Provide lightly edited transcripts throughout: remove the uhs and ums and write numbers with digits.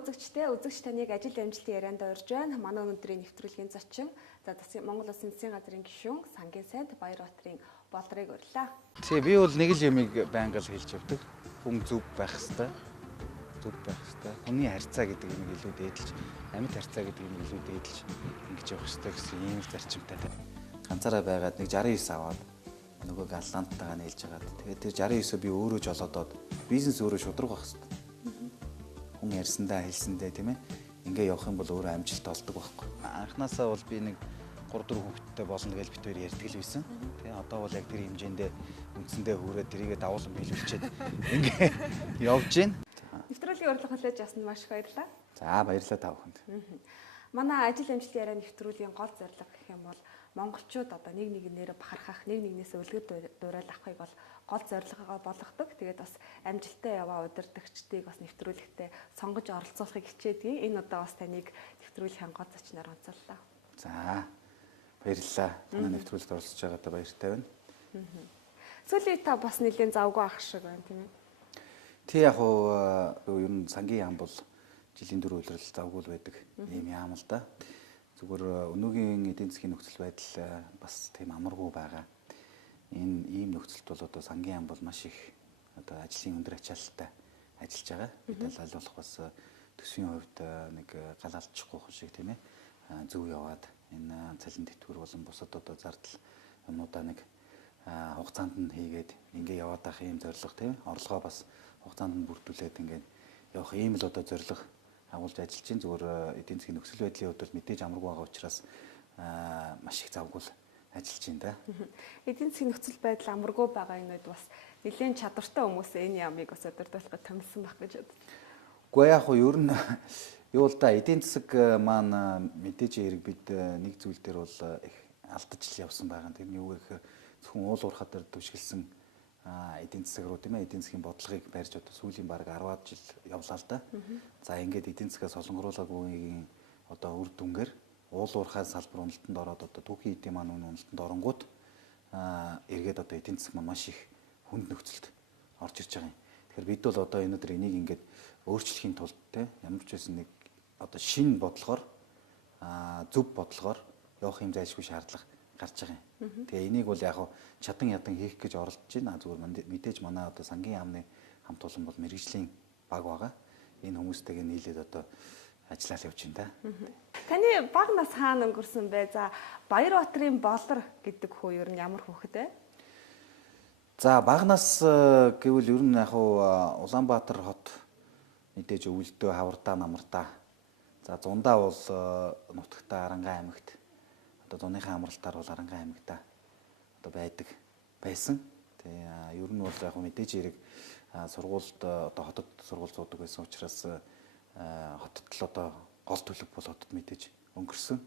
үзэгч таныг ажил амжилтын ярианд орж байна. Манай өнөөдрийн нэвтрүүлгийн зочин за Монгол Улсын засгийн газрын гишүүн Сангийн сайд Баярбаатарын болрыг урьлаа. Тэгээ би бол нэг л юмыг байнга л хэлж явдаг. Хүн зөв байх хэвээр. Зөв байх хэвээр. Хүний харьцаа гэдэг юм илүү дээдлж, амьд харьцаа гэдэг юм илүү дээдлж ингэж явах хэвээр гэсэн ийм л зарчимтай. Ганцаараа байгаад нэг 69 аваад нөгөө галланттайгаа нээлж хагаад. Тэгээд тэр 69-өө би өөрөө жолоодоод бизнес өөрөө шудраг байх хэвээр. Хүн ярьсандаа хэлсэндээ тийм ээ ингээ явах юм бол өөрөө амжилт олдог байхгүй. Анхнаасаа бол би нэг 3-4 хүүхэдтэй болно гэж бид хоёр ярьдаг л байсан. Тэгээ одоо бол яг тэр хэмжээндээ үндсэндээ хүрээд тэрийгээ давуулан биелүүлчихэд ингээ явж байна. Нэвтрүүлгийн урилга хүлээж авсанд маш их баярлалаа. За баярлалаа та бүхэнд. Манай ажил амжилтын яриа нэвтрүүлгийн гол зорилго гэх юм бол монголчууд одоо нэг нэгнээрээ бахархах, нэг нэгнээс үлгэр дуурайл авахыг бол гол зорилгоо болгодог. Тэгээд бас амжилттай яваа удирдагчдыг бас нэвтрүүлэгтээ сонгож оролцуулахыг хичээдэг. Энэ удаа бас таныг нэвтрүүлгийн гол зочноор онцоллоо. За баярлалаа. Танай нэвтрүүлэгт оролцож байгаадаа баяртай байна. Сүүлийн та бас нэлийн завгүй ах шиг байна тийм ээ. Тэг яг уу ер нь сангийн яам бол жилийн 4 улирал завгүй байдаг ийм яам л да. Зүгээр өнөөгийн эдийн засгийн нөхцөл байдал бас тийм амаргүй байгаа. Энэ ийм нөхцөлд бол одоо сангийн яам бол маш их одоо ажлын өндөр ачаалттай ажиллаж байгаа. Бид аль болох бас төсвийн хувьд нэг гал алдчихгүй шиг тийм ээ зөв яваад энэ цалин тэтгэвэр болон бусад одоо зардал юмнуудаа нэг хугацаанд нь хийгээд ингээ яваад байх ийм зорилго тийм орлогоо бас хугацаанд нь бүрдүүлээд ингээ явах ийм л одоо зорилго агуулж ажиллаж чинь зүгээр эдийн засгийн нөхцөл байдлын хувьд мэдээж амаргүй байгаа учраас маш их завгүй ажиллаж байна да. Эдийн засгийн нөхцөл байдал амаргүй байгаа энэ үед бас нэлийн чадвартай хүмүүс энэ ямыг бас удирдуулах гэж томилсон байх гэж боддог. Гэхдээ яг юу ер нь юу л да эдийн засаг маань мэдээж хэрэг бид нэг зүйл дээр бол их алдаж явсан байгаа. Тэр нь юу гэхээр зөвхөн уул уурхад дээр түшгэлсэн эдийн засаг руу тийм ээ эдийн засгийн бодлогыг барьж одоо сүүлийн бараг 10-аад жил явлаа л да. За ингээд эдийн засгаас солонгоруулаагүй одоо үр дүнгээр уул уурхай салбар уналтанд ороод одоо түүхийн эдийн маань уналтанд оронгууд эргээд одоо эдийн засаг маань маш их хүнд нөхцөлд орж ирж байгаа юм. Тэгэхээр бид бол одоо өнөөдөр энийг ингээд өөрчлөхийн тулд тийм ямар ч байсан нэг одоо шинэ бодлогоор зөв бодлогоор явах юм зайлшгүй шаардлага гарч байгаа юм. Тэгээ энийг бол яг чадан ядан хийх гэж оролдож байна. Зүгээр мэдээж манай одоо сангийн яамны хамт олон бол мэрэгжлийн баг байгаа. Энэ хүмүүстэйгээ нийлээд одоо ажиллаад явж байна да. Таны баг нас хаана өнгөрсөн бэ? За Баярбаатарын болор гэдэг хүү ер нь ямар хүүхэд вэ? За баг нас гэвэл ер нь яг Улаанбаатар хот мэдээж өвөлдөө хавардаа намардаа. За зундаа бол нутагтаа Арангай аймагт одоо зуныхаа амралтаар бол Арангай аймагта одоо байсан. Тэгээ ер нь бол яг мэдээж хэрэг сургуульд одоо хотод сургууль суудаг байсан учраас хотод л одоо гол төлөв бол хотод мэдээж өнгөрсөн.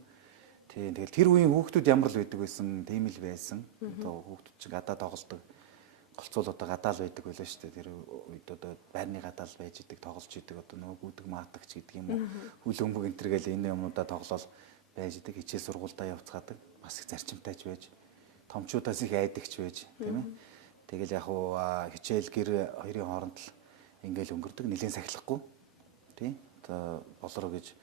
Тэгэл тэр үеийн хүүхдүүд ямар л байдаг байсан, тийм л байсан. Одоо хүүхдүүд чинь гадаа тоглодог. Голцол одоо гадаал байдаг байлаа шүү дээ. Тэр үед одоо байрны гадаал байж идэг, тоглож идэг одоо нөгөө гүдэг маатагч гэдэг юм уу. Хүл өмбөг энэ төр гэл энэ юмнуудаа тоглоол байж идэг, хичээл сургуультай явцгаадаг, бас их зарчимтайч байж, томчуудаас их айдагч байж, тийм ээ. Тэгэл яг уу хичээл гэр хоёрын хооронд л ингээл өнгөрдөг, нэлээд сахилахгүй. Тийм. Одоо болроо гэж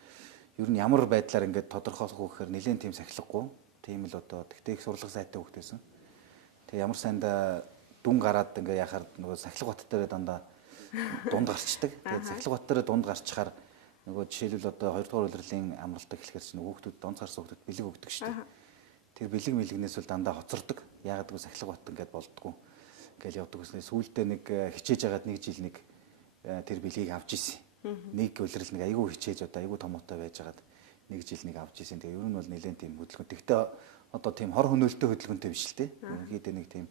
ер нь ямар байдлаар ингээд тодорхойлох вэ гэхээр нэлээд тийм сахилахгүй. Тийм л одоо тэгтээ их сурлага сайтай хөхтэйсэн. Тэгээ ямар сайндаа дүн гараад ингээ яхаар нөгөө сахилга бат дээр дандаа дунд гарчдаг. Тэгээд сахилга бат дээр дунд гарчхаар нөгөө жишээлбэл одоо 2 дугаар улирлын амралтыг хэлэхээр чинь хүүхдүүд донц гарсан хүүхдүүд бэлэг өгдөг шүү дээ. Тэр бэлэг мэлгнээс бол дандаа хоцордог. Яагаад гэвэл сахилга бат ингээд болдгоо. Ингээл явдаг гэсэн. Сүүлдээ нэг хичээж агаад нэг жил нэг тэр бэлгийг авч исэн. Нэг улирал нэг айгүй хичээж одоо айгүй томоотой байжгаад нэг жил нэг авч исэн. Тэгээ ер нь бол нэлээд тийм хөдөлгөөн. Тэгтээ одоо тийм хор хөнөөлтөй хөдөлгөөнтэй биш л дээ. Ерөнхийдөө нэг тийм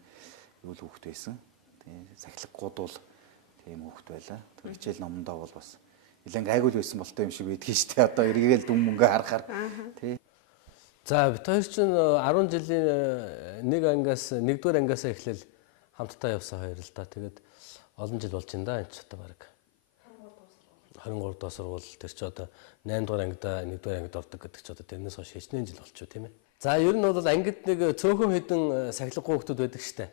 юу л хүүхд байсан. Тэгээ сахилгагууд бол тийм хүүхд байлаа. Тэр хичээл номондоо бол бас нэлээд гайгүй байсан болтой юм шиг байдгийг шүү дээ. Одоо эргээл дүн мөнгө харахаар тий. За бид хоёр чинь 10 жилийн нэг ангиас нэгдүгээр ангиасаа эхлээл хамтдаа явсан хоёр л да. Тэгээд олон жил болж байна да энэ ч одоо баг 23 дахь сургууль тэр чи одоо 8 дугаар ангидаа 1-р ангид ордог гэдэг чи одоо тэрнээс хойш хичнээн жил болчихоо тийм ээ. За ер нь бол ангид нэг цөөхөн хэдэн сахилгагүй хүмүүс байдаг штэ.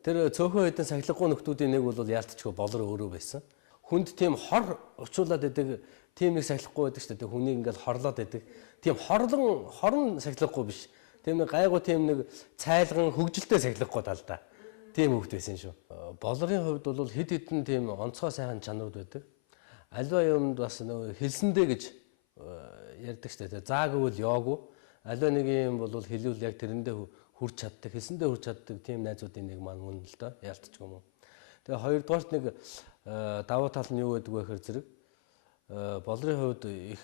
Тэр цөөхөн хэдэн сахилгагүй хүмүүсийн нэг бол яалтчгүй болор өөрөө байсан. Хүнд тийм хор орчуулад байдаг тийм нэг сахилахгүй байдаг шүү дээ. Хүнийг ингээд хорлоод байдаг. Тийм хорон сахилахгүй биш. Тийм нэг гайгүй тийм нэг цайлган хөгжилтэй сахилахгүй тал да. Тийм хөвгт байсан шүү. Болрын хувьд бол хэд хэдэн тийм онцгой сайхан чанарууд байдаг. Аливаа юмд бас нөгөө хэлсэндээ гэж ярьдаг шүү дээ. За гэвэл ёогүй. Аливаа нэг юм бол хэлүүл яг тэрэндээ хүрч чаддаг. Хэлсэндээ хүрч чаддаг тийм найзуудын нэг маань мөн л доо яалтчих юм уу. Тэгээ хоёрдугаарт нэг давуу тал нь юу гэдэг вэ гэхээр зэрэг болрын хувьд их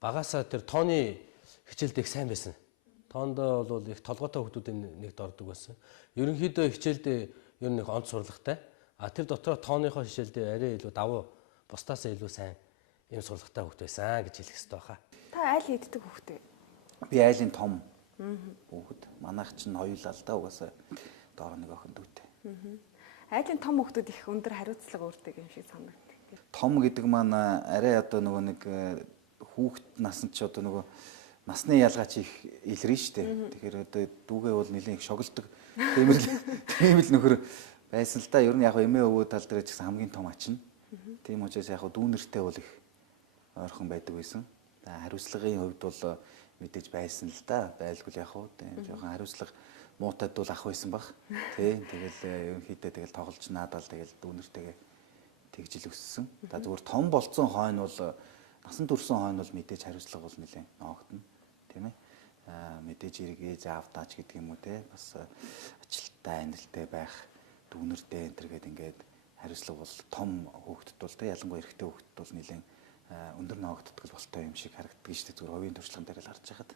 багасаа тэр тооны хичээлд их сайн байсан. Тоондоо бол их толгойтой хүмүүсийн нэгд ордог байсан. Ерөнхийдөө хичээлд ер нь их онц сурлагатай. А тэр дотор тооныхоо хичээлд арай илүү давуу бусдаасаа илүү сайн юм сурлагатай хүмүүс байсан гэж хэлэх хэрэгтэй баха. Та айл хийддэг хөхт вэ? Би айлын том хүүхэд. Манайх чинь хоёулаа л да угаасаа доор нэг охин дүүтэй. Айлын том хөхтүүд их өндөр хариуцлага өөртөө юм шиг санагддаг. Том гэдэг маань арай одоо нөгөө нэг хүүхэд насанд ч одоо нөгөө насны ялгаач их илэрнэ шүү дээ. Тэгэхээр одоо дүүгээ бол нэлээд их шоглдог. Тийм л нөхөр байсан л да. Ер нь яг эмээ өвөө тал дээр ч гэсэн хамгийн том ачна. Тийм учраас яг дүүнэртэй бол их ойрхон байдаг байсан. Хариуцлагын хувьд бол мэдээж байсан л да. Байлгүй яг уу. Жохон хариуцлага муутайд бол ах байсан баг. Тий. Тэгэл ерөнхийдөө тэгэл тоглож наадал тэгэл дүүнэртэйгээ тэгжил өссөн. За зүгээр том болцсон хойно бол насан туршсан хойно бол мэдээж хариуцлага бол нэлээд ноогдно. Тийм ээ. Мэдээж эргээ заав таач гэдэг юм уу те. Бас ажилттай амьдралтай байх дүүнэртэй энэ төр гэдэг ингээд хариуцлага бол том хүүхдэд бол те ялангуяа эрэгтэй хүүхдэд бол нэлээд өндөр ноогддог болтой юм шиг харагддаг шүү дээ. Зүгээр хувийн туршлаган дээр л харж байхад.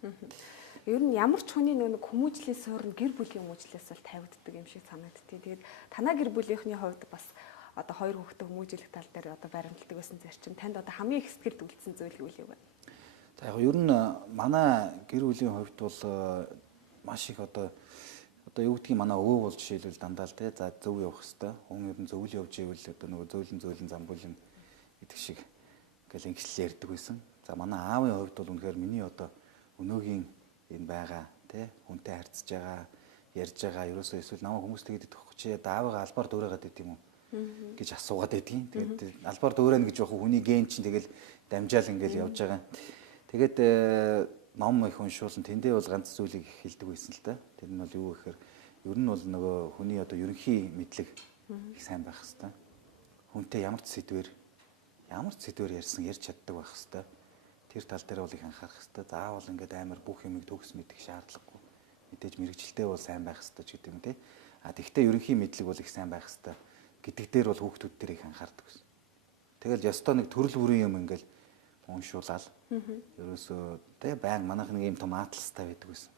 Ер нь ямар ч хүний нэг хүмүүжлийн суурь гэр бүлийн хүмүүжлээс бол тавигддаг юм шиг санагдтыг. Тэгээд танаа гэр бүлийнхний хувьд бас одоо хоёр хүүхдээ хүмүүжүүлэх тал дээр одоо баримталдаг байсан зарчим танд одоо хамгийн их сэтгэлд үлдсэн зүйл юу вэ? За яг ер нь манай гэр бүлийн хувьд бол маш их одоо юу гэдгийг манай өвөө бол жишээлбэл дандаа л те за зөв явах хэвээр хүн ер нь зөвл явж ивэл одоо нөгөө зөөлөн замбуулын гэдэг шиг ингээл ингэслэл ярьдаг байсан. За манай аавын хувьд бол үнэхээр миний одоо өнөөгийн энэ байгаа те хүнтэй харьцаж байгаа ярьж байгаа ерөөсөө эсвэл намайг хүмүүс тэгээд идэх чи даавыгаа албаар дуурайгаад байт юм уу гэж асуугаад байдгийн. Тэгээд албаар дуурайна гэж яг хүний ген чинь тэгэл дамжаал ингээл явж байгаа. Тэгээд ном их уншуулсан тэндээ бол ганц зүйлийг хэлдэг байсан л да. Тэр нь бол юу гэхээр ер нь бол нөгөө хүний одоо ерөнхий мэдлэг их сайн байх хэвээр. Хүнтэй ямар ч сэдвэр ярьсан ярьж чаддаг байх хэвээр. Тэр тал дээр бол их анхаарах хэвээр. Заавал ингээд амар бүх юмыг төгс мэдэх шаардлагагүй. Мэдээж мэрэгчлээ бол сайн байх хэвээр ч гэдэг юм те. А тэгвэл ерөнхий мэдлэг бол их сайн байх хэвээр гэдэг дээр бол хүүхдүүд дээр их анхаардаг гэсэн. Тэгэл ёстой нэг төрөл бүрийн юм ингээл уншуулаад ерөөсөө тэ баян манайх нэг юм том атластай байдаг гэсэн.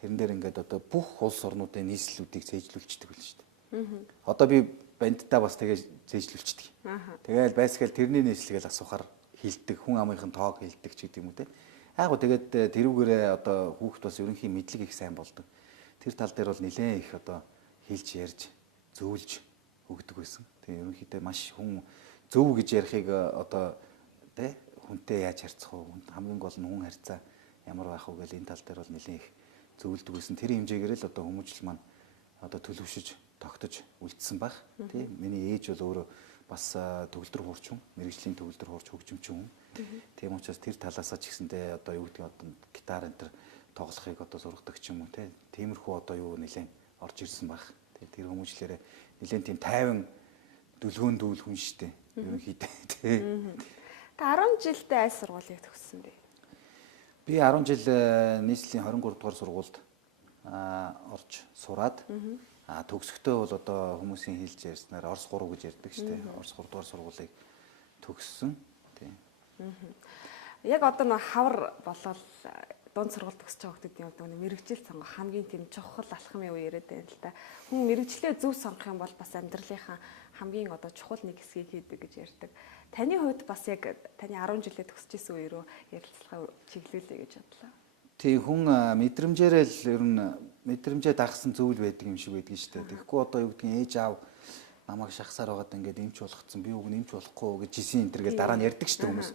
Тэрэн дээр ингээд одоо бүх улс орнуудын нийслэлүүдийг цээжлүүлчихдэг байл шүү дээ. Одоо би бандтаа бас тэгээ цээжлүүлчихдэг. Тэгэл байсгээл тэрний нийслэгээл асуухаар хилдэг, хүн амынхын тоог хилдэг ч гэдэг юм уу те. Айгу тэгээд тэрүүгээрээ одоо хүүхд бас ерөнхий мэдлэг их сайн болдог. Тэр тал дээр бол нэлээд их одоо хэлж ярьж зөвлөж өгдөг байсан. Тэгээ ерөнхийдөө маш хүн зөв гэж ярихыг одоо тэ хүнтэй яаж харьцах вэ? Хамгийн гол нь хүн харьцаа ямар байх вэ гэл энэ тал дээр бол нэлээд их зөвлөдөг байсан. Тэр хэмжээгээр л одоо хүмүүжил маань одоо төлөвшөж, тогтож үлдсэн баг. Тэ миний ээж бол өөрөө бас төгөлдөр хуурчин, мэрэгжлийн төгөлдөр хуурч хөгжимчин хүн. Тийм учраас тэр талаасаа ч гэсэндээ одоо юу гэдэг одоо гитар энэ төр тоглохыг одоо сургадаг ч юм уу те. Тиймэрхүү одоо юу нэлээд орж ирсэн баг. Тэр хүмүүжлээрээ нэлээд тийм тайван дүлгөөн дүүл хүн штэ. Ерөнхийдөө те. Та 10 жилдээ аль сургуулийг төгссөн бэ? Би 10 жил нийслэлийн 23 дугаар сургуульд орж сураад төгсөхдөө бол одоо хүмүүсийн хэлж ярьснаар Орос 3 гэж ярьдаг шүү дээ. Орос 3 дугаар сургуулийг төгссөн. Тийм. Яг одоо нэг хавар болол дунд сургууль төгсөж байгаа хүмүүсийн хувьд нэг мэрэгжил сонгох хамгийн тийм чухал алхам юу яриад байна л да. Хүн мэрэгчлээ зөв сонгох юм бол бас амьдралынхаа хамгийн одоо чухал нэг хэсгийг хийдэг гэж ярьдаг. Таны хувьд бас яг таны 10 жилээ төгсөжсэн үеэрөө ярилцлага чиглүүлээ гэж бодлоо. Тийм хүн мэдрэмжээрээ л ер нь мэдрэмжээ дагсан зүйл байдаг юм шиг байдаг шүү дээ. Тэгэхгүй одоо юу гэдгийг ээж аав намайг шахсаар байгаад ингээд эмч болгоцсон би үг нэмч болохгүй гэж жисэн энэ төр гэж дараа нь ярьдаг шүү дээ хүмүүс.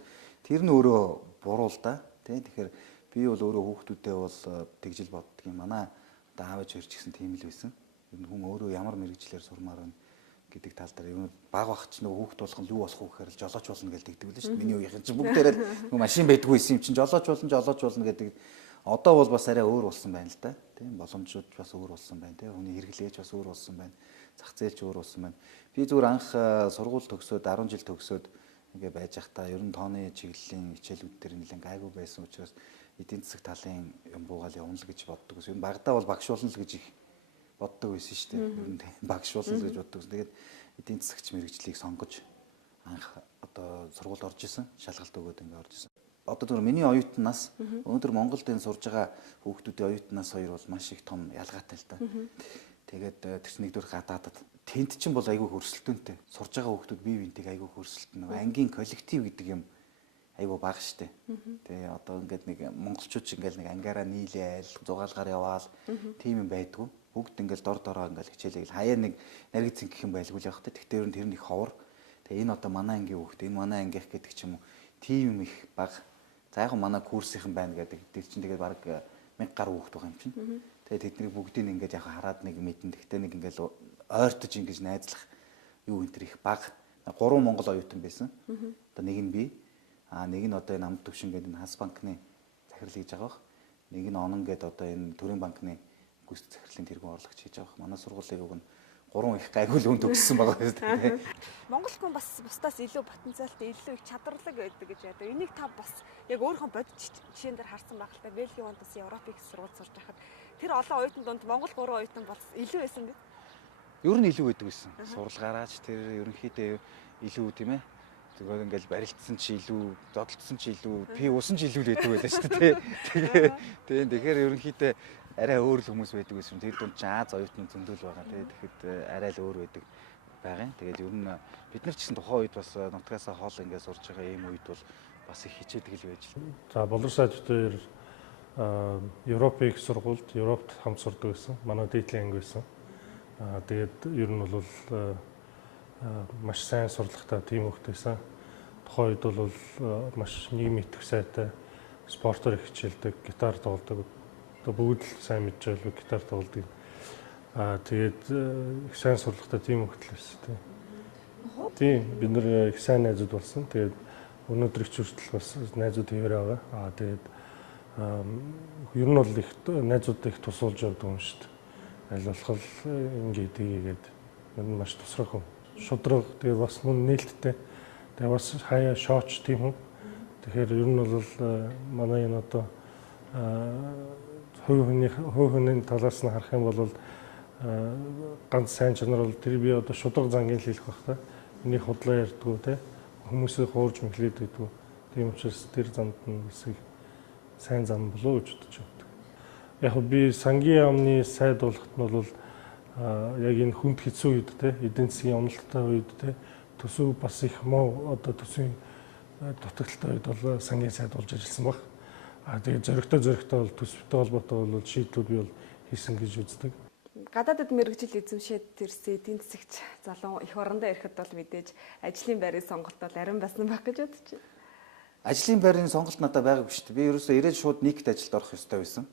Тэр нь өөрөө буруу л да. Тэ тэгэхээр би бол өөрөө хүүхдүүдээ бол тэгжил боддог юм. Манай одоо аавч хоёр ч гэсэн тийм л байсан. Ер нь хүн өөрөө ямар мэрэгчлэр сурмаар байна. гэдэг тал дээр юм баг бах ч нөгөө хүүхд болгон юу болох вэ гэхээр жолооч болно гэдэг дэгдвэл шүү дээ. Миний үеийнхэн чинь бүгдээрээ нөгөө машин байдгүй байсан юм чинь жолооч болно гэдэг. Одоо бол бас арай өөр болсон байна л да. Тийм боломжууд бас өөр болсон байна. Тийм хүний хэрэглээж бас өөр болсон байна. Зах зээлч өөр болсон байна. Би зүгээр анх сургууль төгсөөд 10 жил төгсөөд ингээ байж байхдаа ер нь тооны чиглэлийн хичээлүүд дээр нэлээд гайгүй байсан учраас эдийн засаг талын юм руугаал явна л гэж боддог ус. Ер нь багадаа бол багшуулна л гэж их боддог байсан шүү дээ. Ер нь багшуулна л гэж боддог ус. Тэгээд эдийн засагч мэрэгжлийг сонгож анх одоо сургуульд орж исэн, шалгалт өгөөд ингээ орж исэн. Одоо зөвхөн миний оюутнаас өнөөдөр Монголд энэ сурж байгаа хүүхдүүдийн оюутнаас хоёр бол маш их том ялгаатай л да. Тэгээд тэр чинь нэгдүгээр гадаадад тэнд чинь бол айгүй хөрсөлтөнтэй. Сурж байгаа хүүхдүүд бие биентэйг айгүй хөрсөлтөн. Ангийн коллектив гэдэг юм айгүй бага штэ. Тэгээ одоо ингээд нэг монголчууд ч ингээд нэг ангаараа нийлээл, зугаалгаар яваал тийм юм байдгүй. Бүгд ингээд дор дороо ингээд хичээлээ хаяа нэг нариг зинх юм байлгүй л явах та. Тэгтээ тэр нэг ховор. Тэгээ энэ одоо манай ангийн хүүхд, энэ манай ангийнх гэдэг ч юм уу. Тийм юм их бага. За яг манай курсийнхан байна гэдэг. Тэр чинь тэгээд баг 1000 гаруй хүүхд байгаа юм чинь. Тэгээд тэдний бүгдийг ингээд яг хараад нэг мэдэн. Тэгтээ нэг ингээд ойртож ингэж найзлах юу энэ төр их бага. 3 монгол оюутан байсан. Одоо нэг нь би, нэг нь одоо энэ Амд төвшин гэдэг энэ Хас банкны захирал хийж байгаа. Нэг нь Онон гэдэг одоо энэ Төрийн банкны гүйцэтгэх захирлын тэргүүн орлогч хийж байгаа. Манай сургуулийн үг нь 3 их гайгүй л хүн төгссөн байгаа юм тийм. Монгол хүн бас бусдаас илүү потенциалтай, илүү их чадварлаг байдаг гэж яддаг. Энийг та бас яг өөрийнхөө бодит жишээн дээр харсан байх л та. Бельгийн онд бас Европын сургууль сурч байхад тэр олон оюутан донд Монгол 3 оюутан бол илүү байсан гэдэг. Ер нь илүү байдаг байсан. Сурлагаараач тэр ерөнхийдөө илүү тийм ээ. Зүгээр ингээл барилдсан чи илүү, зодтолцсон чи илүү, пи усан чи илүү л байдаг байлаа шүү дээ. Тэгэхээр ерөнхийдөө арай өөр л хүмүүс байдаг гэсэн. Тэр дунд ч Аз оюутны зөндөл байгаа. Тэгэхэд арай л өөр байдаг байгаа. Тэгээд ер нь бид нар ч гэсэн тухайн үед бас нутгаасаа хоол ингээд сурж байгаа ийм үед бол бас их хичээдэг л байж л. За болор сайд дээр Европын их сургуульд Европт хамт сурдаг байсан. Манай дээдлийн анги байсан. Тэгээд ер нь бол маш сайн сурлагатай тийм хөлтөөсөн. Тухайн үед бол маш нийгмийн итгэх сайтай, спортоор их хичээлдэг, гитар тоглодог. Одоо бүгд л сайн мэдж байгаа гитар тоглодог. Тэгээд их сайн сурлагатай тийм хөлтөл байсан тийм. Бид нэр их сайн найзууд болсон. Тэгээд өнөөдөр их хүртэл бас найзууд хэвээр байгаа. Тэгээд ер нь бол их найзууд их тусуулж явдаг юм шүү дээ. Аль болох ингээд ийгээд маш тусрах хүн. Шудраг тэгээ бас мөн нээлттэй. Тэгээ бас хаяа шооч тийм хүн. Тэгэхээр ер нь бол манай энэ одоо хувь хүний талаас нь харах юм бол ганц сайн чанар бол тэр би одоо шудраг зангийн хэлэх байх та. Энийг худлаа ярьдгүү те. Хүмүүсийг хуурж мэхлээд байдгүй. Тийм учраас тэр замд нь бас сайн зам болоо гэж бодож байна. Яг би сангийн яамны сайд болохт нь бол яг энэ хүнд хэцүү үед те эдийн засгийн уналттай үед те төсөв бас их муу одоо төсвийн дутагдaltaй үед бол сангийн сайд болж ажилласан баг. Тэгээд зөрөгтэй бол төсөвтэй холбоотой бол шийдлүүд би бол хийсэн гэж үздэг. Гадаадд мэрэгжил эзэмшээд ирсэн эдийн засагч залуу их орондоо ирэхэд бол мэдээж ажлын байрын сонголт бол арин басан байх гэж бодож байна. Ажлын байрны сонголт надад байгаагүй шүү дээ. Би ерөөсөө ирээд шууд никт ажилд орох ёстой байсан.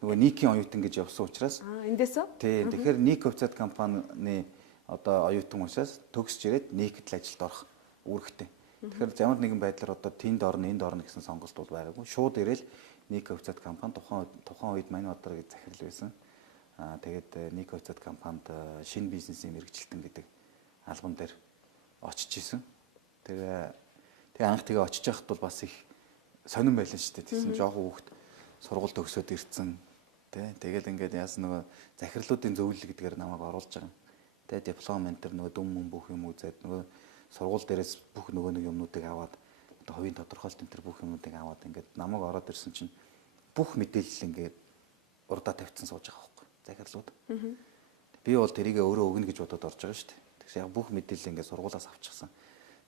Нөгөө никийн оюутан гэж явсан учраас. Эндээсөө? Тийм. Тэгэхээр ник хувьцаат компанины одоо оюутан учраас төгсж ирээд никт ажилд орох үүрэгтэй. Тэгэхээр ямар нэгэн байдлаар одоо тэнд орно, энд орно гэсэн сонголт бол байгаагүй. Шууд ирээл ник хувьцаат компани тухайн үед манай одоо гэж захирал байсан. Тэгээд ник хувьцаат компанид шинэ бизнесийн мэрэгчлэлтэн гэдэг албан дээр очиж исэн. Тэгээ анх тэгээ очиж байхад бол бас их сонирн байлаа шүү дээ. Тэгсэн жоохон хүүхд сургууль төгсөөд ирсэн. Тэгэл ингээд яасан нөгөө захирлуудын зөвлөл гэдгээр намайг оруулж байгаа. Тэгээ диплом ментор нөгөө дүн мөн бүх юм үзээд нөгөө сургууль дээрээс бүх нөгөө нэг юмнуудыг аваад одоо хувийн тодорхойлолт энэ төр бүх юмнуудыг аваад ингээд намайг ороод ирсэн чинь бүх мэдээлэл ингээд урдаа тавьчихсан сууж байгаа байхгүй захирлууд. Би бол тэрийгээ өөрөө өгнө гэж бодоод орж байгаа шүү дээ. Тэгсэн яг бүх мэдээлэл ингээд сургуулаас авчихсан.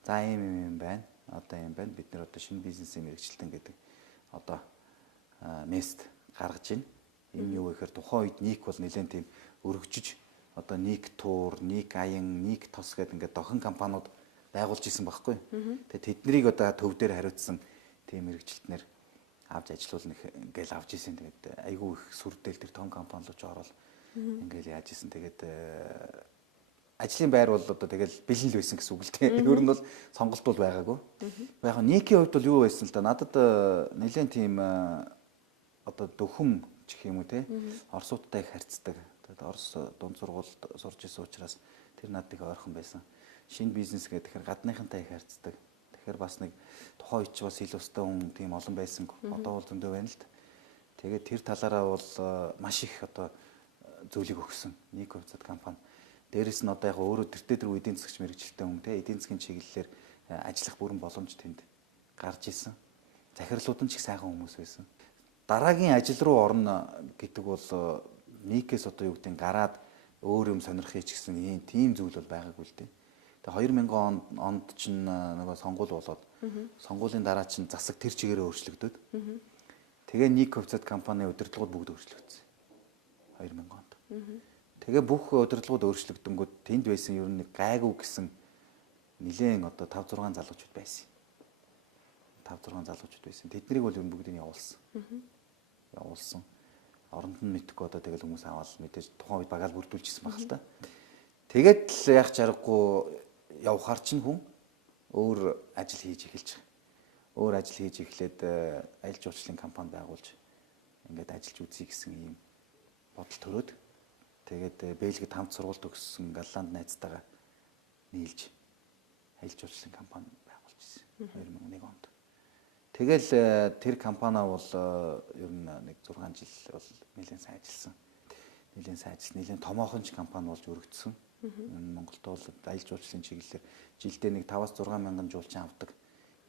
За ийм байна. Одоо юм байна. Бид нэр одоо шинэ бизнесийн мэрэгчлэлтэн гэдэг одоо мест гаргаж байна. Энэ юу гэхээр тухайн үед ник бол нэлээд тийм өргөжж одоо ник тур, ник аян, ник тос гэдэг ингээд дохин компаниуд байгуулж исэн байхгүй. Тэгээ тэднийг одоо төв дээр хариуцсан тийм мэрэгчлэлтнэр авч ажилуулна ингээл авч исэн. Тэгээд айгүй их сүрдэл тэр том компани руу ч ороод ингээл яаж исэн. Тэгээд ажлын байр бол одоо тэгэл бэлэн л байсан гэсэн үг л тийм. Ер нь бол сонголт бол байгаагүй. Яг Никийн хувьд бол юу байсан л да. Надад нэлээд тийм одоо дөхөм гэх юм уу те. Орсуудтай их харьцдаг. Тэгээд Орос дунд сургуульд сурж исэн учраас тэр надад их ойрхон байсан. Шинэ бизнес гэдэг тэгэхээр гадныхантай их харьцдаг. Тэгэхээр бас нэг тухайн үед ч бас ил өстэй хүн тийм олон байсан. Одоо бол зөндөө байна л да. Тэгээд тэр талаараа бол маш их одоо зүйлийг өгсөн. Ник хувьцат компани. Дээрээс нь одоо яг өөрөө тэртээ тэр эдийн засгч мэрэгчлээ хүн те эдийн засгийн чиглэлээр ажиллах бүрэн боломж тэнд гарч исэн. Захирлууд нь ч их сайхан хүмүүс байсан. Дараагийн ажил руу орно гэдэг бол Никээс одоо юу гэдэг нь гараад өөр юм сонирхъя ч гэсэн тийм зүйл бол байгаагүй л дээ. Тэгээ 2000 онд чинь нөгөө сонгуул болоод сонгуулийн дараа чинь засаг тэр чигээрээ өөрчлөгдөд. Тэгээ Ник хувьцат компани удирдлагууд бүгд өөрчлөгдсөн. 2000 онд. Тэгээ бүх удирдлагууд өөрчлөгдөнгүүд тэнд байсан ер нь гайгүй гэсэн нилээн одоо 5 6 залуучууд байсан. 5 6 залуучууд байсан. Тэднийг бол ер нь бүгдийг явуулсан. Явуулсан. Оронд нь мэдхгүй одоо тэгэл хүмүүс аваад мэдээж тухайн үед багаал бүрдүүлчихсэн баг л та. Тэгээд л яг чаргагүй явахаар чинь хүн өөр ажил хийж эхэлж байгаа. Өөр ажил хийж эхлээд аялал жуулчлалын компани байгуулж ингээд ажиллаж үзье гэсэн ийм бодол төрөөд тэгээд Бельгид хамт сургууль төгссөн Голланд найзтайгаа нийлж аялал жуулчлалын компани байгуулжсэн 2001 онд. Тэгэл тэр компани бол ер нь нэг 6 жил бол нэлээд сайн ажилласан. Нэлээд томоохон компани болж өргөдсөн. Монголд бол аялал жуулчлалын чиглэлээр жилдээ нэг 5-6 мянган жуулчин авдаг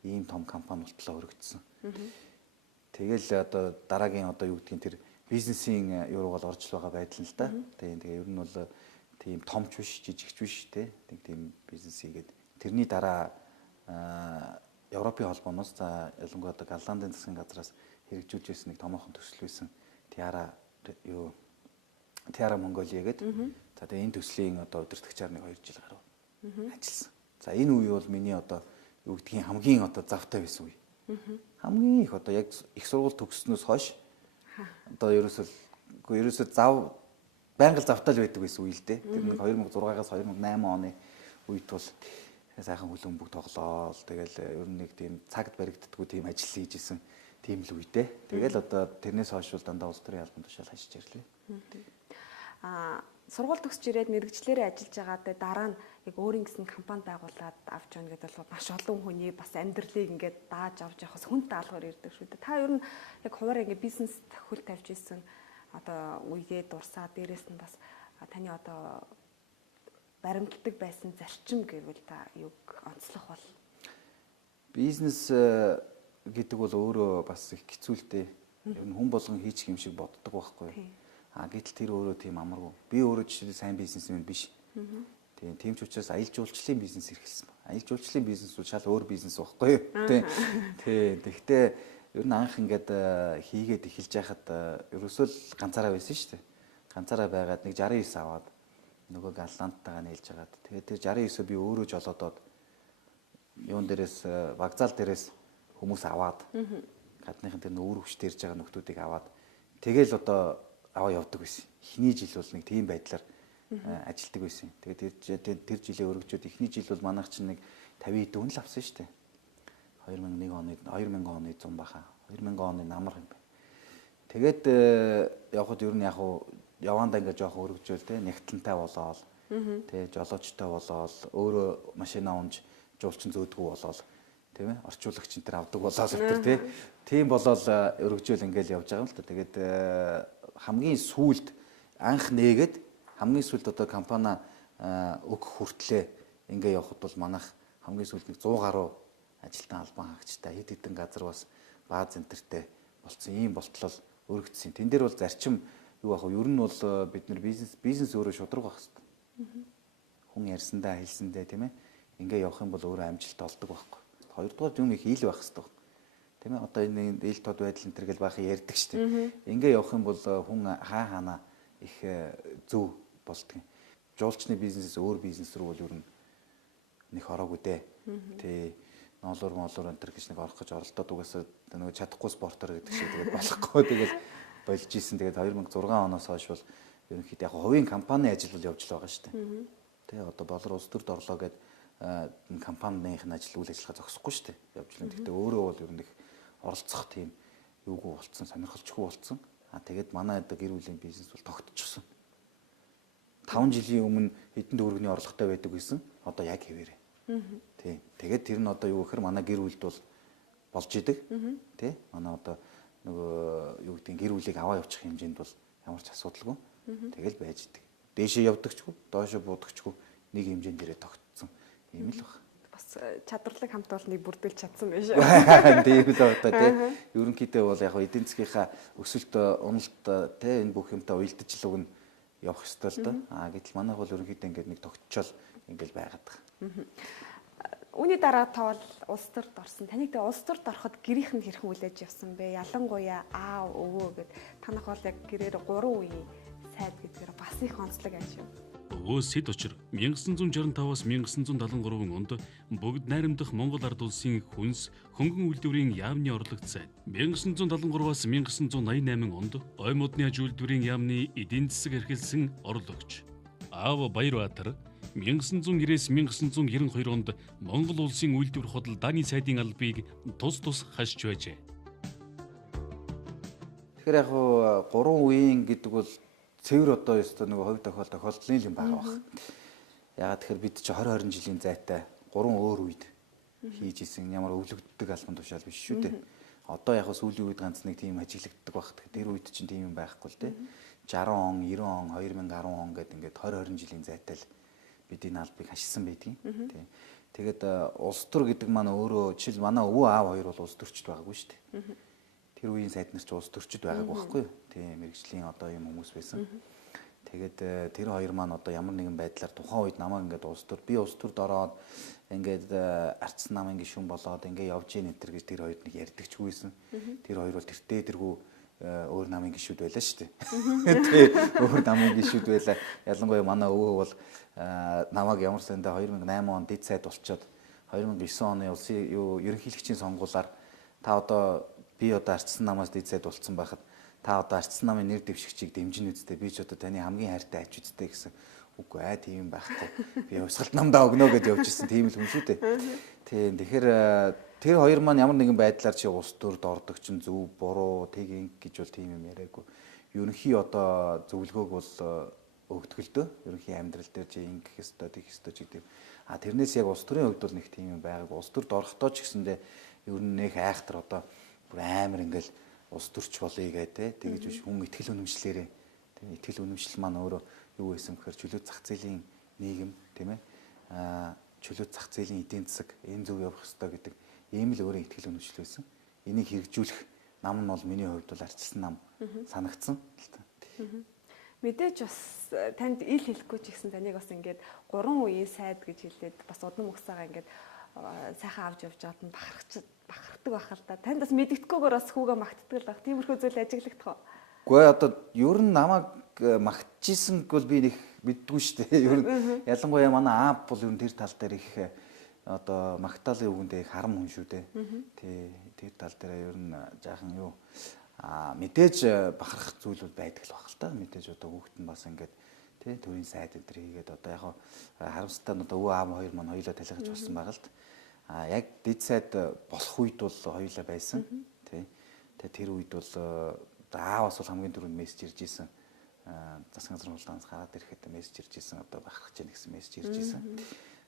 ийм том компани болтлоо өргөдсөн. Тэгэл одоо дараагийн одоо юу гэдгийг тэр бизнесийн юуруугаар орж байгаа байдал л да. Тэгээ ер нь бол тийм томч биш, жижигч биш те. Тийм бизнес хийгээд тэрний дараа Европын холбооноос за ялангуяа одоо Голландын засгийн газраас хэрэгжүүлж байсан нэг томоохон төсөл байсан. Tiara Mongolia гэдэг. За тэгээ энэ төслийн одоо удирдагчаар нэг 2 жил гаруй ажилласан. За энэ үе бол миний одоо юу гэдгийг хамгийн одоо завтай байсан үе. Хамгийн их одоо яг их сургууль төгссөнөөс хойш одоо ерөөсөө зав байнга завтай л байдаг байсан үе л дээ. Тэр нэг 2006-аас 2008 оны үед бол сайхан хөлөн бүгд тоглоол. Тэгэл ер нь нэг тийм цагт баригддаггүй тийм ажил хийж исэн тийм л үедээ. Тэгэл одоо тэрнээс хойш бол дандаа улс төрийн албан тушаал хажиж ирлээ. Сургууль төгсөж ирээд мэрэгчлэрээ ажиллаж байгаа дараа нь яг өөрийн гэсэн компани байгуулад авч яана гэдэг бол маш олон хүний бас амьдралыг ингээд дааж авч явахаас хүн даалгавар ирдэг шүү дээ. Та ер нь яг хуваараа ингээд бизнест хөл тавьж исэн одоо үегээ дурсаа дээрэс нь бас таны одоо баримтлагдаг байсан зарчим гэвэл та юг онцлох бол бизнес гэдэг бол өөрөө бас их хэцүүлтэй. Ер нь хүн болгон хийчих юм шиг боддог байхгүй. Гэтэл тэр өөрөө тийм амаргүй. Би өөрөө жишээ сайн бизнесмен биш. Тийм ч учраас аялал жуулчлалын бизнес эрхэлсэн байна. Аялал жуулчлалын бизнес бол шал өөр бизнес байхгүй юу? Тийм. Тэгэхдээ ер нь анх ингээд хийгээд эхэлж байхад ерөөсөө л ганцаараа байсан шүү дээ. Ганцаараа байгаад нэг 69 аваад нөгөө Голландтайгаа нийлж хагаад тэгээд тэр 69-өө би өөрөө жолоодоод юун дээрээс вокзал дээрээс хүмүүс аваад гадныхын тэр нүүр хүчтэй ирж байгаа нөхдүүдийг аваад тэгэл одоо аваа явдаг байсан. Эхний жил бол нэг тийм байдлаар ажилтдаг байсан. Тэгээд тэр жилийн өргөжөөд эхний жил бол манайх чинь нэг 50 дүүн л авсан шүү дээ. 2000 оны 100 баха. 2000 оны намар юм байна. Тэгээд явхад ер нь яг явандаа ингээд жоохон өргөжөөл те нягтлантай болоод те жолоочтой болоод өөрөө машина унж жуулчин зөөдгүү болоод тийм ээ орчуулагч энэ төр авдаг болоод тэр тийм болоод өргөжөөл ингээд явж байгаа юм л да. Тэгээд хамгийн сүүлд анх нээгээд хамгийн сүүлд одоо компани өгөх хүртлээ ингээд явхад бол манайх хамгийн сүүлд нэг 100 гаруй ажилтан албан хаагчтай хэд хэдэн газар бас бааз энтертэй болцсон ийм болтлол өргөцсөн. Тэн дээр бол зарчим юу ах вэ? Ер нь бол бид нар бизнес өөрөө шудраг байх хэрэгтэй. Хүн ярьсандаа хэлсэндээ тийм ээ. Ингээ явах юм бол өөрөө амжилт олдог байхгүй. Хоёрдугаар юм их ил байх хэрэгтэй. Тийм ээ. Одоо энэ ил тод байдал энэ төр гэл баах ярьдаг шүү дээ. Ингээ явах юм бол хүн хаана их зөв болдго. Жуулчны бизнесээс өөр бизнес рүү бол ер нь нэх ороогүй дээ. Тэ ноолор энэ төр гэж нэг орох гэж оролдоод угаасаа нөгөө чадахгүй спортоор гэдэг шиг тэгээд болохгүй тэгэл болж исэн. Тэгээд 2006 оноос хойш бол ерөнхийдөө яг хувийн компани ажил бол явж л байгаа шүү дээ. Тэ одоо болор улс төрд орлоо гэд компанийн ажил үйл ажиллагаа зогсохгүй шүү дээ. Явж байна. Гэхдээ өөрөө бол ер нь их оролцох тийм юугүй болцсон, сонирхолжгүй болцсон. Тэгээд манай одоо гэр бүлийн бизнес бол тогтчихсон. 5 жилийн өмнө хэдэн төгрөгийн орлоготой байдаг гэсэн одоо яг хэвээрээ. Тийм. Тэгээд тэр нь одоо юу гэхээр манай гэр бүлд бол болж идэг. Тий? Манай одоо нөгөө юу гэдэг гэр бүлийг аваа явуучих хэмжээнд бол ямар ч асуудалгүй. Тэгэл байж идэг. Дээшээ явдагчгүй, доошоо буудагчгүй нэг хэмжээнд дээрээ тогтсон. Ийм л баг. Бас чадварлаг хамт олныг бүрдүүлж чадсан байж. Тийм л одоо тий. Ерөнхийдөө бол яг эдийн засгийнхаа өсөлт уналт тий энэ бүх юмтай уялдаж л өгнө явах ёстой л доо. Гэтэл манайх бол ерөнхийдөө ингээд нэг тогтчоол ингээд байгаад байгаа. Үүний дараа та бол улс төрд орсон. Таныг тэгээ улс төрд ороход гэрийнх нь хэрхэн хүлээж явсан бэ? Ялангуяа аав, өвөө гэд танах бол яг гэрээр 3 үеийн сайд гэдгээр бас их онцлог аж юм. Өвөө Сэд Учир 1965-аас 1973 онд бүгд найрамдах Монгол ард улсын хүнс хөнгөн үйлдвэрийн яамны орлогт сайд. 1973-аас 1988 онд ой модны аж үйлдвэрийн яамны эдийн засаг эрхэлсэн орлогч. Аав Баярбаатар 1990-ээс 1992 онд Монгол улсын үйлдвэр худалдааны сайдын албыг тус хашиж байжээ. Тэгэхээр яг 3 үеийн гэдэг бол цэвэр одоо ёстой нөгөө хувь тохиолдлын юм байгаа баг. Ягаад тэгэхээр бид чи 20 жилийн зайтай 3 өөр үед хийж исэн ямар өвлөгддөг албан тушаал биш шүү дээ. Одоо яг сүүлийн үед ганц нэг тийм ажиглагддаг баг. Тэр үед чинь тийм юм байхгүй л дээ. 60 он, 90 он, 2010 он гэдэг ингээд 20 жилийн зайтай л бид энэ албыг хашсан байдгийг. Тэгээд улс төр гэдэг маань өөрөө жишээл манай өвөө аав хоёр бол улс төрчд байгаагүй шүү дээ. Тэр үеийн сайд нар ч улс төрчд байгаагүй байхгүй юу? Тийм мэрэгжлийн одоо юм хүмүүс байсан. Тэгээд тэр хоёр маань одоо ямар нэгэн байдлаар тухайн үед намайг ингээд улс төр би улс төрд ороод ингээд арцсан намын гишүүн болоод ингээд явж ийн энэ гэж тэр хоёрд нэг ярьдагчгүйсэн. Тэр хоёр бол тэртээ тэргүй өөр намын гишүүд байлаа шүү дээ. Тэгээ өөр намын гишүүд байлаа. Ялангуяа манай өвөө бол намайг ямар сандаа 2008 онд дэд сайд болчоод 2009 оны улсын ерөнхийлөгчийн сонгуулиар та одоо би одоо арчсан намаас дэд сайд болцсон байхад та одоо арчсан намын нэр дэвшигчийг дэмжин үсттэй би ч одоо таны хамгийн хайртай аж үсттэй гэсэн үгүй тийм байхгүй би усгалт намдаа өгнө гэж явж ирсэн тийм л хүн шүү дээ. Тийм тэгэхээр тэр хоёр маань ямар нэгэн байдлаар чи улс төрд ордог чинь зөв буруу тийг гэж бол тийм юм яриаггүй. Ерөнхий одоо зөвлөгөөг бол өгдгөлдөө ерөнхий амьдрал дээр чи ингэх ёстой тэгэх ёстой ч гэдэг. Тэрнээс яг улс төрийн хувьд бол нэг тийм юм байгаагүй. Улс төрд орохдоо ч гэсэндээ ер нь нэг айхтар одоо бүр амар ингээл улс төрч болъё гэдэг тэгэж биш хүн итгэл үнэмшлээрээ тийм итгэл үнэмшил маань өөрөө юу байсан гэхээр чөлөөт зах зээлийн нийгэм тийм ээ чөлөөт зах зээлийн эдийн засаг энэ зөв явах ёстой гэдэг ийм л өөрөө итгэл үнэмшил байсан. Энийг хэрэгжүүлэх нам нь бол миний хувьд бол арчилсан нам санагдсан л та. Мэдээж бас танд ил хэлэхгүй ч гэсэн таныг бас ингээд 3 үеийн сайд гэж хэлээд бас удам угсаага ингээд сайхан авч явж байгаад нь бахархдаг байх л да. Танд бас мэдгэдэггүйгээр бас хүүгээ магтдаг л байх. Тиймэрхүү зүйл ажиглагдах уу? Гэхдээ одоо ер нь намайг магтчихсэн бол би нэг мэддгүй шүү дээ. Ер нь ялангуяа манай аав бол ер нь тэр тал дээр их одоо магтаалын үгэндээ их харам хүн шүү дээ. Тэр тал дээр ер нь жаахан юу мэдээж бахархах зүйл бол байдаг л баг л та. Мэдээж одоо хүүхэд нь бас ингээд тий төрийн сайд өдр хийгээд одоо яг харамсалтай нь одоо өвөө аав хоёр маань хоёулаа талхаж болсон байгаа л та. Яг дэд сайд болох үед бол хоёулаа байсан. Тий. Тэгээ тэр үед бол аавас бол хамгийн түрүүнд мессеж ирж исэн. Засгийн газрын хулгайлаас гараад ирэхэд мессеж ирж исэн. Одоо бахархаж яах гэсэн мессеж ирж исэн.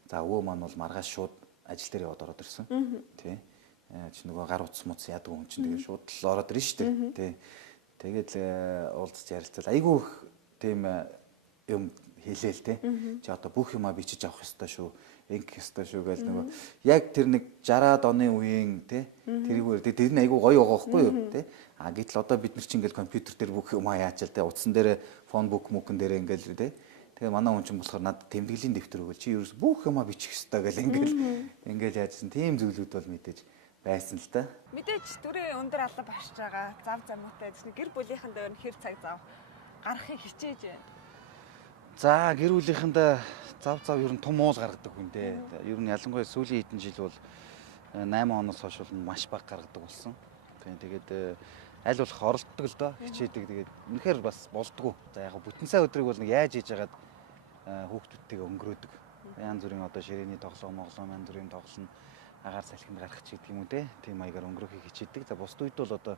За өвөө маань бол маргааш шууд ажил дээр яваад ороод ирсэн. Тий. Чи нөгөө гар утас муц яадаг хүн чинь тэгээ шууд л ороод ирнэ шүү дээ. Тий. Тэгээд уулзч ярилцал айгүй их тийм юм хэлээл тий. Чи одоо бүх юмаа бичиж авах ёстой шүү. Ингэх ёстой шүү гэж нөгөө яг тэр нэг 60-аад оны үеийн тий тэрийгээр тэр нь айгүй гоё байгаа байхгүй юу тий. Гэтэл одоо бид нар чинь ингээл компьютер дээр бүх юмаа яачаал тий утсан дээр фон бук мукэн дээр ингээл тий. Тэгээ манай хүн чинь болохоор надад тэмдэглэлийн дэвтэр өгөөл чи ерөөс бүх юмаа бичих ёстой гэл ингээл яажсэн тийм зүйлүүд бол мэдээж байсан л та. Мэдээж дүрээ өндөр алба барьж байгаа. Зав замуутай гэр бүлийнхэн дээр нь хэр цаг зав гаргахыг хичээж байна. За гэр бүлийнхэндээ зав ер нь том уул гаргадаг хүн дээ. Ер нь ялангуяа сүүлийн хэдэн жил бол 8 оноос хойш бол маш бага гаргадаг болсон. Тэгээд аль болох оролддог л доо хичээдэг. Тэгээд үнэхээр бас болдгоо. За яг бүтэн сая өдрийг бол нэг яаж хийж яагаад хүүхдүүдтэйгээ өнгөрөөдөг. Янз бүрийн одоо ширээний тоглоом, янз бүрийн тоглоно, агаар салхинд гарах ч гэдэг юм уу те. Тийм маягаар өнгөрөхийг хичээдэг. За бусд үед бол одоо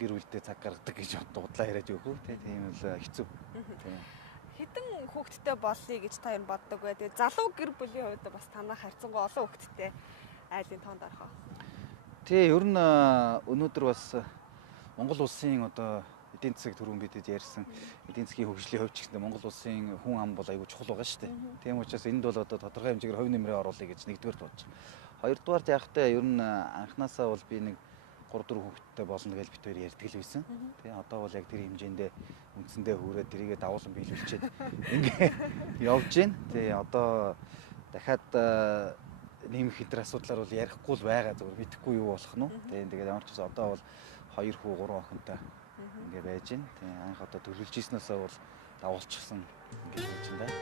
гэр бүлдээ цаг гаргадаг гэж дудлаа яриад өгөө те. Тийм л хэцүү. Тийм. Хэдэн хүүхэдтэй болъё гэж та ер нь боддог вэ? Тэгээ залуу гэр бүлийн хувьд бас танах харьцангуй олон хүүхэдтэй айлын тоонд орох уу? Тий, ер нь өнөөдөр бас Монгол улсын одоо эдийн засаг түрүүн бидэд ярьсан эдийн засгийн хөгжлийн хувьд ч гэсэн Монгол улсын хүн ам бол аягүй чухал байгаа шүү дээ. Тийм учраас энд бол одоо тодорхой хэмжээгээр хувь нэмрээ оруулъя гэж нэгдүгээр бодож байгаа. Хоёрдугаар яахтай ер нь анханасаа бол би нэг 3-4 хүүхэдтэй болно гэж бид хоёр ярьдаг л байсан. Тийм одоо бол яг тэр хэмжээндээ үндсэндээ хүрээд тэрийгээ давуулан биелүүлчихэд ингээ явж байна. Тийм одоо дахиад нэмэх хэдэр асуудлаар бол ярихгүй л байгаа зүгээр мэдэхгүй юу болох нь. Тийм тэгээд ямар ч гэсэн одоо бол 2 хүү 3 охинтой ингээ байж байна. Тийм анх одоо төлөвлөж ийснээсээ бол давуулчихсан ингээ байж байна да.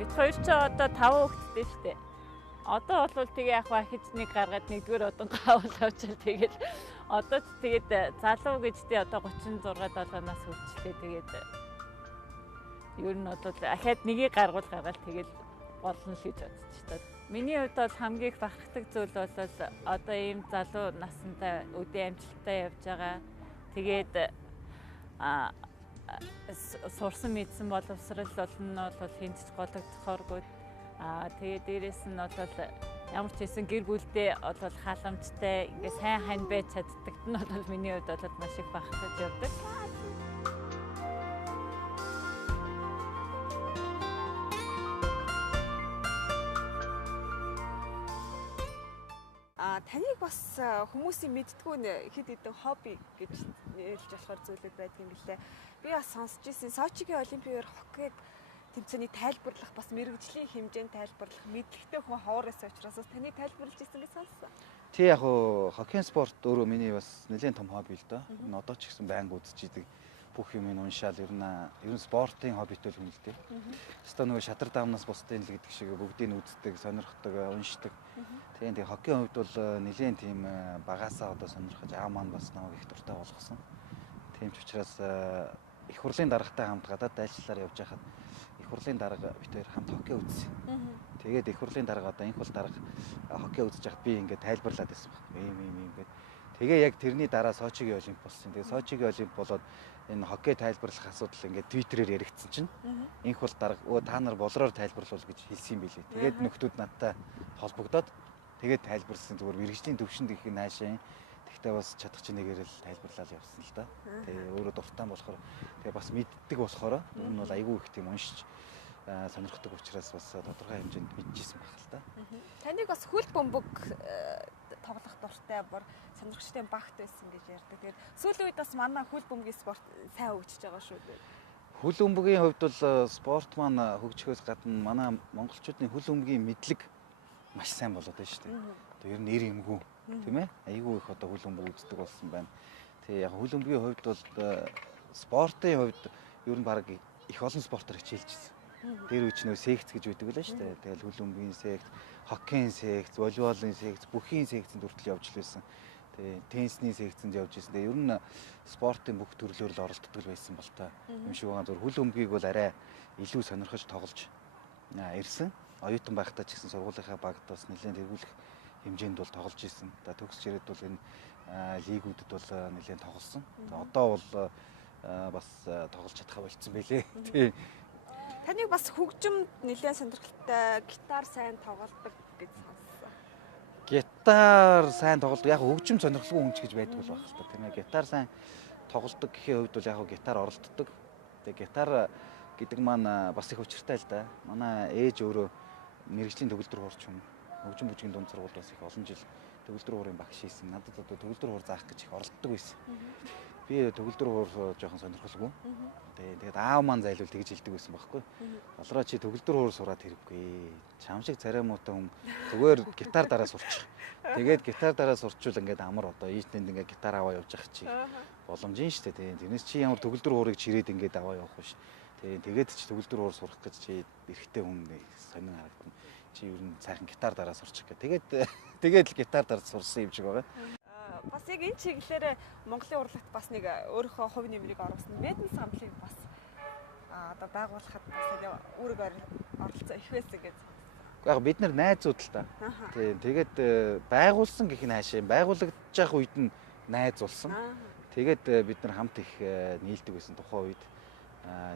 Бид хоёр ч одоо 5 хүүхэдтэй шүү дээ. Одоо бол тэгээ яг хич нэг гаргаад нэгдүгээр удангаа авчил тэгэл одоо ч тэгээд залуу гэжтэй одоо 36-7-наас хүрчлээ тэгээд ер нь бол ахаад нэгийг гаргаад тэгэл болно л гэж бодчих та. Миний хувьд бол хамгийн их бахархдаг зүйл бол одоо ийм залуу настай өдөө амжилттай явж байгаа. Тэгээд сурсан мэдсэн боловсрал болно бол хинч гологдохооргүй. Тэгээд дээрэс нь бол ямар ч хэсэн гэр бүлдээ бол халамжтай ингээ сайн хань байж чаддагт нь бол миний хувьд бол маш их бахархаж явдаг. Таныг бас хүмүүсийн мэддгүү хэд хэдэн хобби гэж нэрэлж болохоор зүйлүүд байдаг юм билээ. Би бас сонсч ирсэн Сочигийн олимпиадаар хоккейг тэмцээний тайлбарлах бас мэрэгжлийн хэмжээнд тайлбарлах мэдлэгтэй хүн ховороос учраас таныг тайлбарлаж ирсэн гэж сонссон. Тий яг хоо хоккей спорт өөрөө миний бас нэлээд том хобби л доо. Одоо ч гэсэн байнга үзэж идэг. Бүх юм уншаал ер нь спортын хоббитэй л хүн л дээ. Өөртөө нөгөө шадар даамнаас бусдын л гэдэг шиг бүгдийг үздэг, сонирхдаг, уншдаг. Тийм тэгээ хоккейн хувьд бол нэлээд тийм багасаа одоо сонирхож аа маань бас намайг их дуртай болгосон. Тийм ч учраас их хурлын даргатай хамт гадаад ажиллалаар явж байхад их хурлын дарга бид хоёр хамт хоккей үзсэн. Тэгээд их хурлын дарга одоо энэ хол дарга хоккей үзэж байхад би ингээд тайлбарлаад байсан баг. Ийм ингээд. Тэгээ яг тэрний дараа Сочигийн олимп болсон. Тэгээ Сочигийн олимп болоод энэ хоккей тайлбарлах асуудал ингээд твиттерээр яригдсан чинь энх бол дарга та нар болроор тайлбарлуул гэж хэлсэн юм билээ. Тэгээд нөхдүүд надтай холбогдоод тэгээд тайлбарласан зүгээр мэрэгжлийн төвшөнд их наашаа. Тэгтээ бас чадах чинь нэгээр л тайлбарлаад явсан л да. Тэгээ өөрөө дуртай болохоор тэгээ бас мэддэг болохоор ер нь бол айгүй их тийм уншиж сонирхдаг учраас бас тодорхой хэмжээнд мэдчихсэн баг л да. Таныг бас хөл бөмбөг тоглох дуртай бор сонирхчтой багт байсан гэж ярьдаг. Тэгээд сүүлийн үед бас манай хөл бөмбөгийн спорт сайн хөгжиж байгаа шүү дээ. Хөл бөмбөгийн хувьд бол спорт маань хөгжихөөс гадна манай монголчуудын хөл бөмбөгийн мэдлэг маш сайн болоод байна шүү дээ. Одоо ер нь нэр юмгүй тийм ээ. Айгүй их одоо хөл бөмбөг үздэг болсон байна. Тэгээ яг хөл бөмбөгийн хувьд бол спортын хувьд ер нь баг их олон спортоор хичээлжсэн. Тэр үуч нөө секц гэж байдаг байлаа шүү дээ. Тэгэл хөл бөмбөгийн секц, хоккейн секц, волейболын секц, бүхийн секцэнд хүртэл явж лээсэн. Тэгээ теннисний секцэнд явж ирсэн. Тэгээ ер нь спортын бүх төрлөөр л оролддог байсан бол та. Юм шиг байгаа зөв хөл бөмбөгийг бол арай илүү сонирхож тоглож ирсэн. Оюутан байхдаа ч гэсэн сургуулийнхаа багт бас нэлээд эргүүлэх хэмжээнд бол тоглож ирсэн. За төгсч ирээд бол энэ лигүүдэд бол нэлээд тоглосон. Одоо бол бас тоглож чадхаа болцсон байлээ. Тийм. Таныг бас хөгжимд нэлээд сонирхолтой гитар сайн тоглодог гэж сонссон. Гитар сайн тоглодог. Яг хөгжим сонирхолгүй хүн ч гэж байдаг бол байх л та тийм ээ. Гитар сайн тоглодог гэхийн хувьд бол яг гитар оролддог. Тэгээ гитар гэдэг маань бас их учиртай л да. Манай ээж өөрөө мэрэгжлийн төгөлдөр хуурч юм. Хөгжим бүжгийн дунд сургуульд бас их олон жил төгөлдөр хуурын багш хийсэн. Надад одоо төгөлдөр хуур заах гэж их оролддог байсан. Би төгөлдөр хуур жоохон сонирхолгүй. Тэгээд аав маань зайлуул тэгж хэлдэг байсан байхгүй. Болроо чи төгөлдөр хуур сураад хэрэггүй. Чам шиг царай муутай хүн зүгээр гитар дараа сурчих. Тэгээд гитар дараа сурчвал ингээд амар одоо ийтэнд ингээд гитар аваа явж явах чи боломжийн шүү дээ. Тэрнээс чи ямар төгөлдөр хуурыг чирээд ингээд аваа явах биш. Тэгээд ч төгөлдөр хуур сурах гэж чи эрэгтэй хүн сонин харагдана. Чи ер нь сайхан гитар дараа сурчих гэ. Тэгээд л гитар дараа сурсан юм шиг байгаа. Бас яг энэ чиглэлээр Монголын урлагт бас нэг өөрийнхөө хувь нэмрийг оруулсан. Медэнс хамтлагийг бас одоо байгуулахад бас үүрэг оролцоо их байсан гэж. Яг бид нар найзууд л та. Тийм. Тэгээд байгуулсан гэх нь хаашаа байгуулагдаж явах үед нь найз болсон. Тэгээд бид нар хамт их нийлдэг байсан тухайн үед.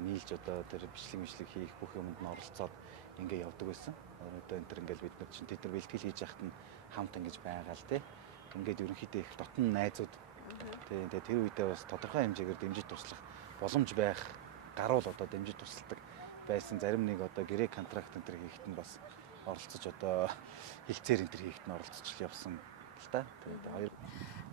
Нийлж одоо тэр бичлэг хийх бүх юмд нь оролцоод ингээ явдаг байсан. Одоо энэ төр ингээл бид нар чинь тэд нар бэлтгэл хийж яхад нь хамт ингэж байгаа л тий. Ингээд ерөнхийдөө их дотн найзууд. Тийм. Тэгээд тэр үедээ бас тодорхой хэмжээгээр дэмжиж туслах боломж байх гаруул одоо дэмжиж тусалдаг байсан. Зарим нэг одоо гэрээ контракт энэ төр хийхэд нь бас оролцож одоо хилцээр энэ төр хийхэд нь оролцож явсан л та.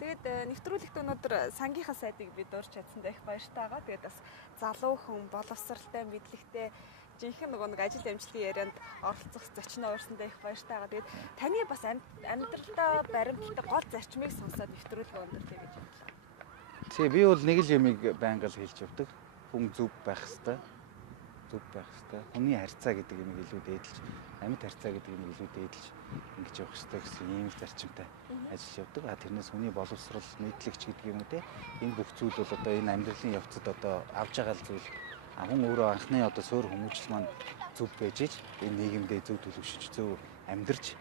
Тэгээд нэвтрүүлэгт өнөөдөр сангийнхаа сайдыг бид уурч чадсандаа их баяртай байгаа. Тэгээд бас залуу хүн боловсралтай, мэдлэгтэй жинхэнэ нэг ажил амжилтын ярианд оролцох зочноо уурсандаа их баяртай байгаа. Тэгээд таны бас амьдралдаа баримталтай гол зарчмыг сонсоод нэвтрүүлэг өндөрлөе гэж бодлоо. Тий, би бол нэг л юмыг байнга л хэлж явдаг. Хүн зөв байх хэвээр. Зөв байх хэвээр. Хүний харьцаа гэдэг юм илүү дээдлж, амьд харьцаа гэдэг юм илүү дээдлж ингэж явах хэвээр гэсэн ийм л зарчимтай ажиллаж явдаг. Тэрнээс хүний боловсрал, мэдлэгч гэдэг юм уу те. Энэ бүх зүйл бол одоо энэ амьдралын явцад одоо авж байгаа зүйл. Хүн өөрөө анхны одоо суур хүмүүжил маань зөв байж иж энэ нийгэмдээ зөв төлөвшөж, зөв амьдарч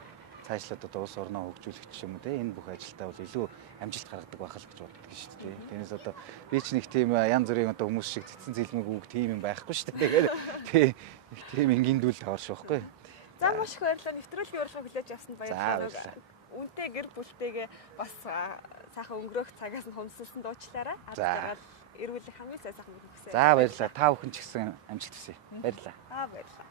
цаашлаад одоо улс орноо хөгжүүлэх юм уу те. Энэ бүх ажилдаа бол илүү амжилт гаргадаг байх л гэж боддог шүү дээ. Тэрнээс одоо би ч нэг тийм янз бүрийн одоо хүмүүс шиг цэцэн зэлмэг үг тийм юм байхгүй шүү дээ. Тэгээд тийм энгийн дүүл таварш байхгүй. За маш их баярлалаа. Нэвтрүүлгийн урилга хүлээж авсанд баярлалаа. Үнтэй гэр бүлтэйгээ бас сайхан өнгөрөх цагаас нь хүмсэлсэн дуучлаарай. Ард эргүүлэх хамгийн сайн сайхан хүсье. За баярлалаа. Та бүхэн ч гэсэн амжилт хүсье. Баярлалаа. Баярлалаа.